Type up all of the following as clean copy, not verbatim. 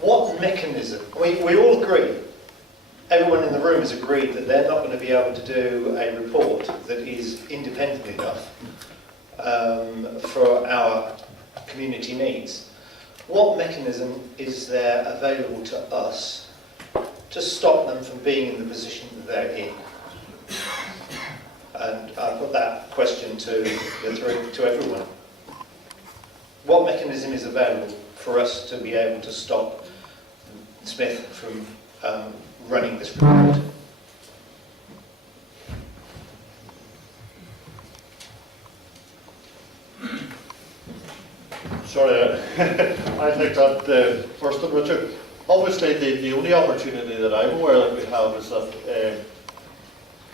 what mechanism, we all agree, everyone in the room has agreed that they're not going to be able to do a report that is independent enough for our community needs. What mechanism is there available to us to stop them from being in the position that they're in? And I put that question to everyone. What mechanism is available for us to be able to stop Smith from running this report? Sorry, I think that first of Richard, obviously the only opportunity that I'm aware that we have is that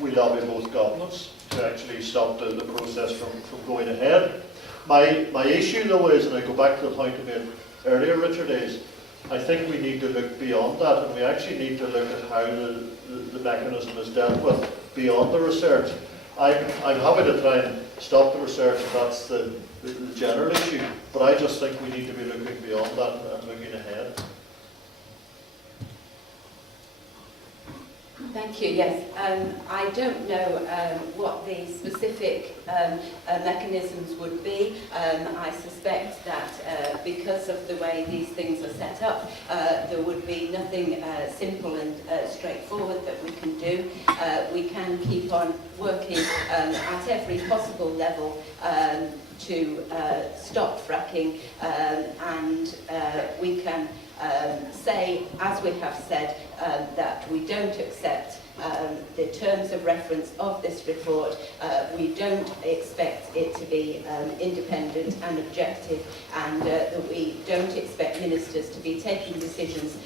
we lobby both governments to actually stop the process from going ahead. My issue though is, and I go back to the point I made earlier, Richard, is I think we need to look beyond that, and we actually need to look at how the mechanism is dealt with beyond the research. I'm happy to try and stop the research if that's the general issue, but I just think we need to be looking beyond that and looking ahead. Thank you. Yes, I don't know what the specific mechanisms would be. I suspect that because of the way these things are set up, there would be nothing simple and straightforward that we can do. We can keep on working at every possible level to stop fracking, and we can say, as we have said, that we don't accept the terms of reference of this report. We don't expect it to be independent and objective, and that we don't expect ministers to be taking decisions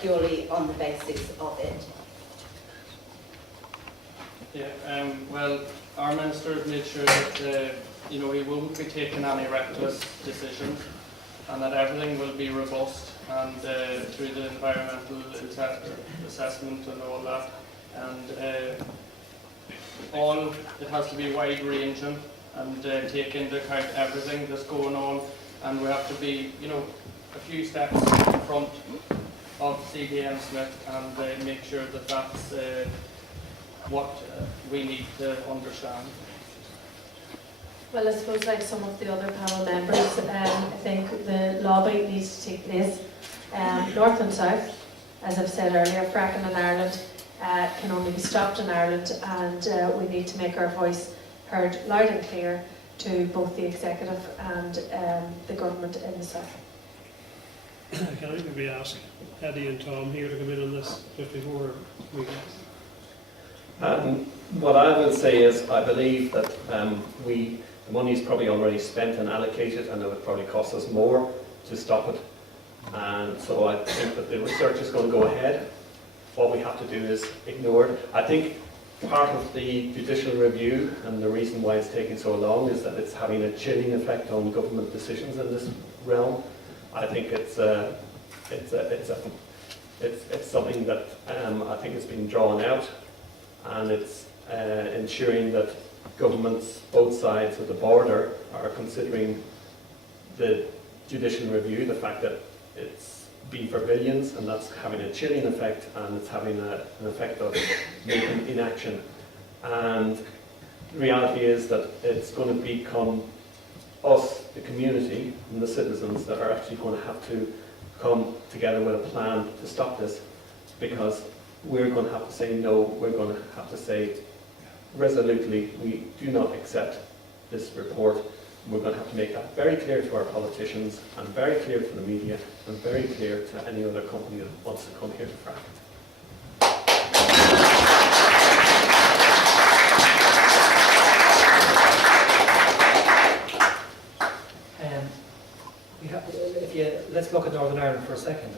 purely on the basis of it. Yeah, well, our minister has made sure that he won't be taking any reckless decisions, and that everything will be robust and through the environmental assessment and all that, and it has to be wide ranging and take into account everything that's going on, and we have to be a few steps in front of CDM Smith and make sure that that's what we need to understand. Well, I suppose like some of the other panel members, I think the lobby needs to take place north and south. As I've said earlier, fracking in Ireland can only be stopped in Ireland, and we need to make our voice heard loud and clear to both the executive and the government in the south. Can I maybe ask Eddie and Tom here to come in on this just before we go? What I will say is I believe that the money is probably already spent and allocated, and it would probably cost us more to stop it. And so I think that the research is going to go ahead. What we have to do is ignore it. I think part of the judicial review and the reason why it's taking so long is that it's having a chilling effect on government decisions in this realm. I think it's something that I think is being drawn out, and it's ensuring that governments, both sides of the border, are considering the judicial review, the fact that it's been for billions, and that's having a chilling effect, and it's having an effect of making inaction. And the reality is that it's going to become us, the community, and the citizens that are actually going to have to come together with a plan to stop this, because we're going to have to say no. We're going to have to say resolutely, we do not accept this report. We're going to have to make that very clear to our politicians, and very clear to the media, and very clear to any other company that wants to come here to frack. Let's look at Northern Ireland for a second.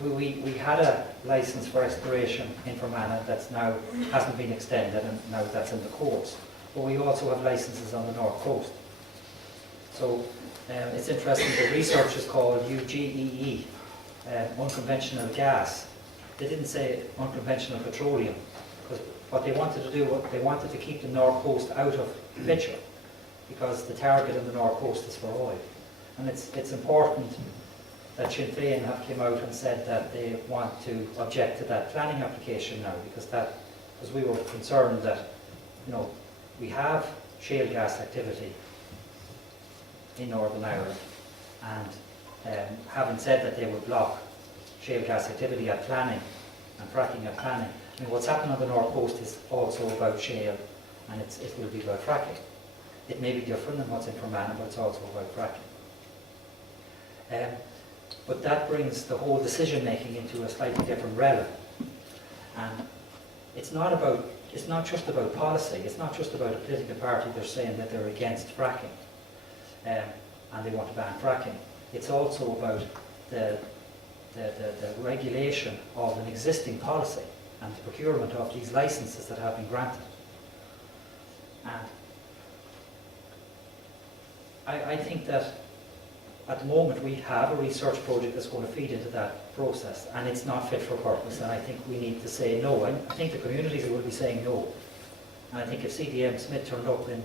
We had a licence for exploration in Fermanagh that's now hasn't been extended, and now that's in the courts. But we also have licences on the North Coast. So it's interesting, the research is called UGEE, unconventional gas. They didn't say unconventional petroleum, because what they wanted to do, they wanted to keep the North Coast out of the picture, because the target on the North Coast is for oil. And it's important that Sinn Féin have come out and said that they want to object to that planning application now, because we were concerned that, you know, we have shale gas activity in Northern Ireland, and having said that they would block shale gas activity at planning and fracking at planning, I mean, what's happening on the North Coast is also about shale, and it will be about fracking. It may be different than what's in Fermanagh, but it's also about fracking. But that brings the whole decision making into a slightly different realm. And it's not just about policy. It's not just about a political party they're saying that they're against fracking and they want to ban fracking. It's also about the regulation of an existing policy and the procurement of these licenses that have been granted. And I think that at the moment we have a research project that's going to feed into that process, and it's not fit for purpose, and I think we need to say no. I think the communities will be saying no. And I think if CDM Smith turned up in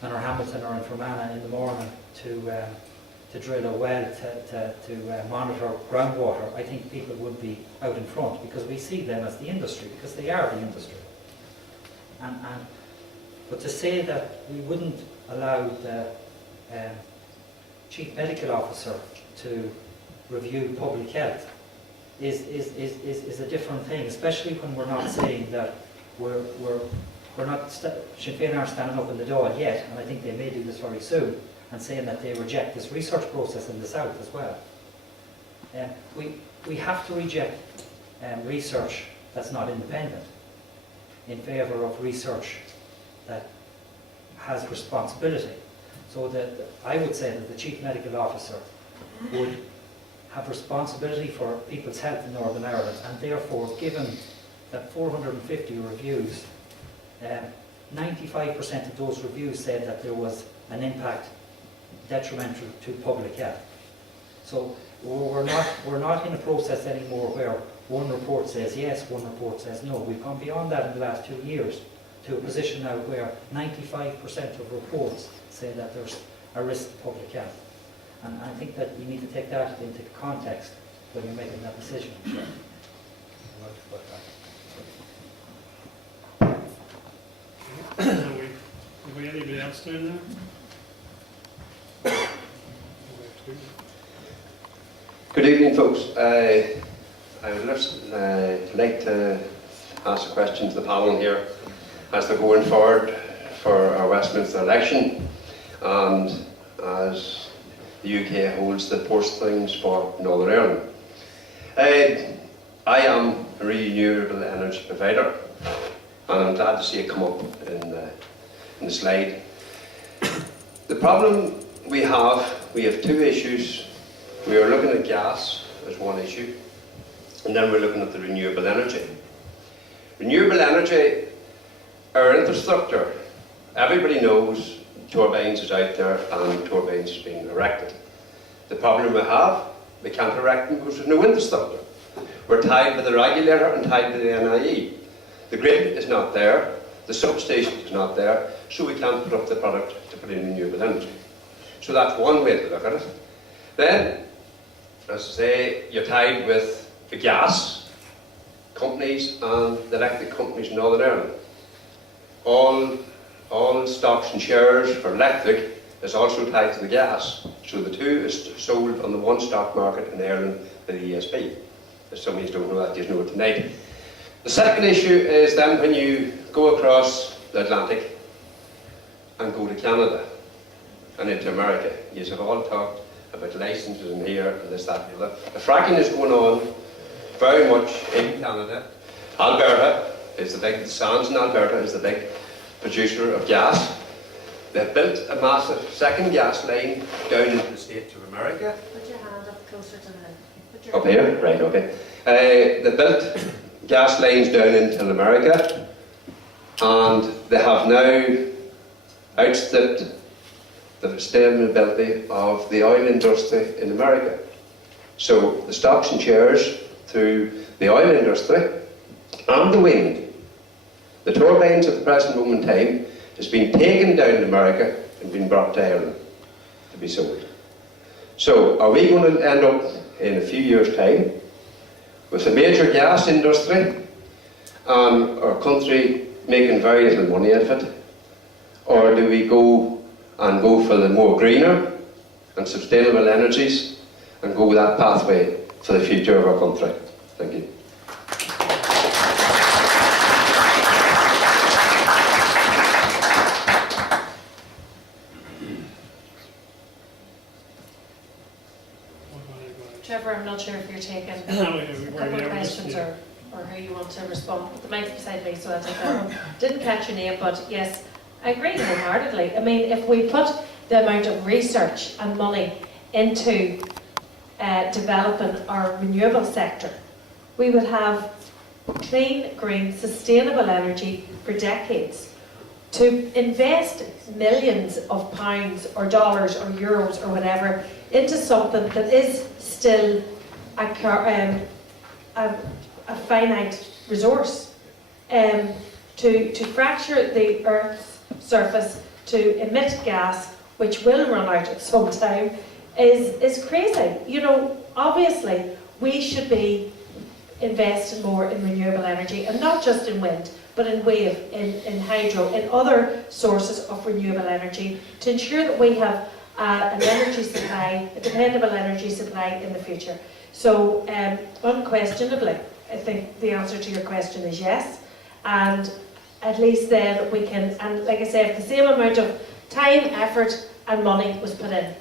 Hamilton or in Fermanagh in the morning to drill a well to monitor groundwater, I think people would be out in front, because we see them as the industry, because they are the industry. But to say that we wouldn't allow the Chief Medical Officer to review public health is a different thing, especially when we're not saying that we're not, Sinn Féin aren't standing up in the door yet, and I think they may do this very soon, and saying that they reject this research process in the South as well. We have to reject research that's not independent in favour of research that has responsibility. So that I would say that the Chief Medical Officer would have responsibility for people's health in Northern Ireland, and therefore, given that 450 reviews, 95% of those reviews said that there was an impact detrimental to public health. So we're not in a process anymore where one report says yes, one report says no. We've gone beyond that in the last 2 years to a position now where 95% of reports say that there's a risk to public health. And I think that you need to take that into context when you're making that decision. Have we anybody else down there? Good evening, folks. I would like to ask a question to the panel here as they're going forward for our Westminster election, and as the UK holds the purse strings for Northern Ireland. I am a renewable energy provider, and I'm glad to see it come up in the slide. The problem we have two issues. We are looking at gas as one issue, and then we're looking at the renewable energy. Renewable energy, our infrastructure, everybody knows turbines is out there and turbines is being erected. The problem we have, we can't erect them because there's no infrastructure. We're tied to the regulator and tied to the NIE. The grid is not there, the substation is not there, so we can't put up the product to put in renewable energy. So that's one way to look at it. Then, as I say, you're tied with the gas companies and the electric companies in Northern Ireland. All stocks and shares for electric is also tied to the gas. So the two is sold on the one stock market in Ireland, the ESP. If some of you don't know that, you know it tonight. The second issue is then when you go across the Atlantic and go to Canada and into America. You have all talked about licenses in here and this, that, and the other. The fracking is going on very much in Canada. Alberta is the sands in Alberta is the big producer of gas. They've built a massive second gas line down into the States of America. Put your hand up closer to the... Up here? Right, okay. They built gas lines down into America, and they have now outstripped the sustainability of the oil industry in America. So the stocks and shares through the oil industry and the wind, the turbines at the present moment in time, has been taken down to America and been brought to Ireland to be sold. So are we going to end up in a few years' time with a major gas industry and our country making very little money out of it? Or do we go for the more greener and sustainable energies and go that pathway for the future of our country? Thank you. Trevor, I'm not sure if you're taking a We're couple of here, questions yeah. or how you want to respond. But the mic's beside me, so I'll take that one. Didn't catch your name, but yes, I agree wholeheartedly. I mean, if we put the amount of research and money into developing our renewable sector, we would have clean, green, sustainable energy for decades. To invest millions of pounds or dollars or euros or whatever into something that is still a finite resource, to fracture the Earth's surface, to emit gas, which will run out at some time, is crazy. You know, obviously, we should be investing more in renewable energy, and not just in wind, but in wave, in hydro, in other sources of renewable energy, to ensure that we have an energy supply, a dependable energy supply in the future. So, unquestionably, I think the answer to your question is yes, and at least then we can, and like I said, if the same amount of time, effort and money was put in,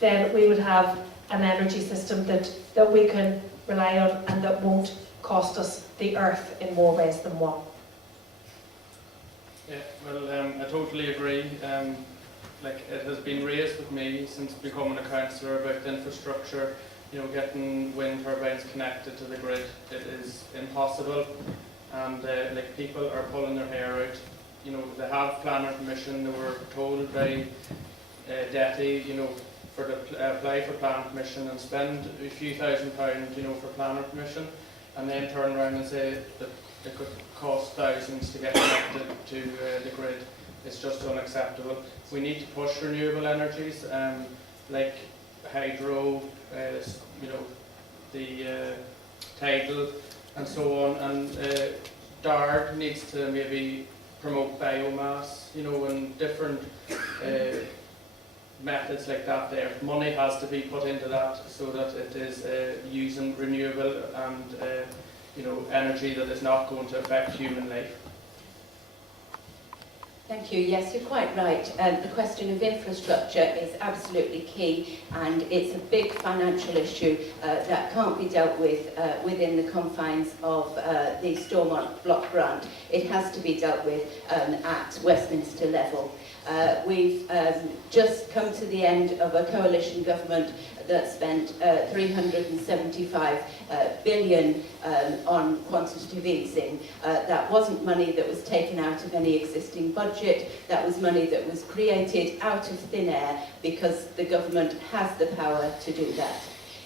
then we would have an energy system that we can rely on and that won't cost us the earth in more ways than one. Yeah, well, I totally agree. Like, it has been raised with me since becoming a councillor about the infrastructure, you know, getting wind turbines connected to the grid. It is impossible, and like, people are pulling their hair out. You know, they have planning permission. They were told by DETI, you know, apply for planning permission and spend a few £1,000s, you know, for planning permission, and then turn around and say that it could cost thousands to get connected to the grid. It's just unacceptable. We need to push renewable energies, like hydro, you know, the tidal and so on, and DARD needs to maybe promote biomass, you know, and different methods like that there. Money has to be put into that so that it is using renewable and you know, energy that is not going to affect human life. Thank you. Yes, you're quite right. The question of infrastructure is absolutely key, and it's a big financial issue that can't be dealt with within the confines of the Stormont Block Grant. It has to be dealt with at Westminster level. We've just come to the end of a coalition government that spent 375 billion on quantitative easing. That wasn't money that was taken out of any existing budget. That was money that was created out of thin air because the government has the power to do that.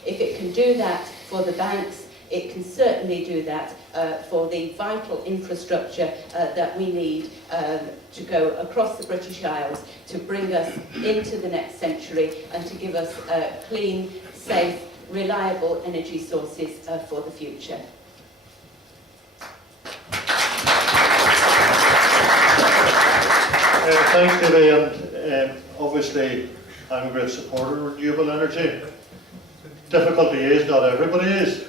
If it can do that for the banks, it can certainly do that for the vital infrastructure that we need to go across the British Isles to bring us into the next century and to give us clean, safe, reliable energy sources for the future. Thanks, Debbie, and obviously I'm a great supporter of renewable energy. Difficulty is not everybody is,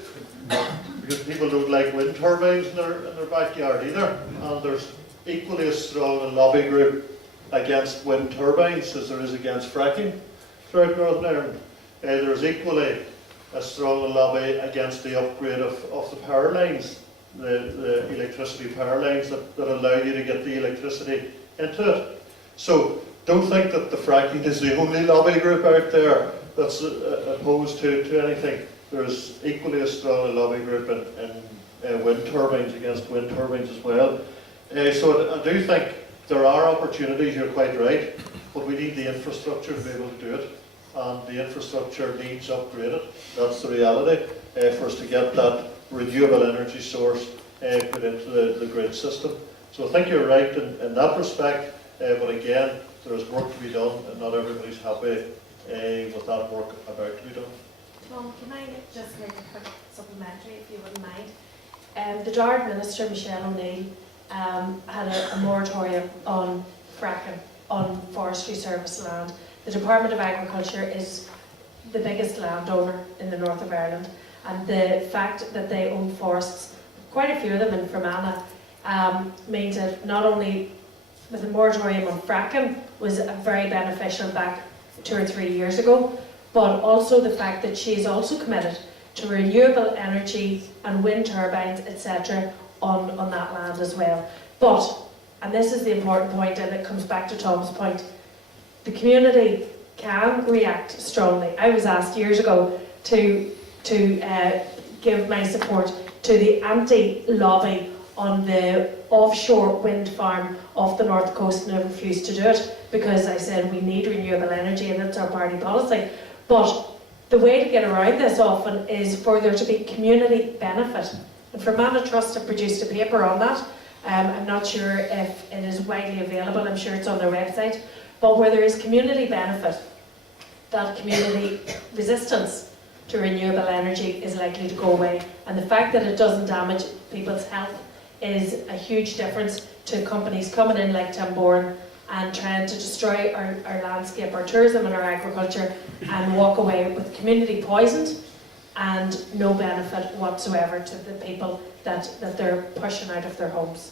because people don't like wind turbines in their backyard either, and there's equally as strong a lobby group against wind turbines as there is against fracking throughout Northern Ireland. There's equally as strong a lobby against the upgrade of the power lines, the electricity power lines that allow you to get the electricity into it. So don't think that the fracking is the only lobby group out there that's opposed to anything. There's equally as strong a lobby group in wind turbines against wind turbines as well. So I do think there are opportunities, you're quite right, but we need the infrastructure to be able to do it, and the infrastructure needs upgraded. That's the reality for us to get that renewable energy source put into the grid system. So I think you're right in that respect, but again, there's work to be done, and not everybody's happy with that work about to be done. Tom, can I just make a quick supplementary, if you wouldn't mind? The Dard Minister, Michelle O'Neill, had a moratorium on fracking on forestry service land. The Department of Agriculture is the biggest landowner in the north of Ireland, and the fact that they own forests, quite a few of them in Fermanagh, means that not only with the moratorium on fracking was very beneficial back 2 or 3 years ago, but also the fact that she is also committed to renewable energy and wind turbines, etc., on that land as well. But, and this is the important point, and it comes back to Tom's point, the community can react strongly. I was asked years ago to give my support to the anti-lobby on the offshore wind farm off the north coast, and I refused to do it because I said we need renewable energy and that's our party policy. But the way to get around this often is for there to be community benefit. And Fermanagh Trust have produced a paper on that. I'm not sure if it is widely available, I'm sure it's on their website. But where there is community benefit, that community resistance to renewable energy is likely to go away. And the fact that it doesn't damage people's health is a huge difference to companies coming in like Tambourne and trying to destroy our landscape, our tourism and our agriculture, and walk away with community poisoned and no benefit whatsoever to the people that they're pushing out of their homes.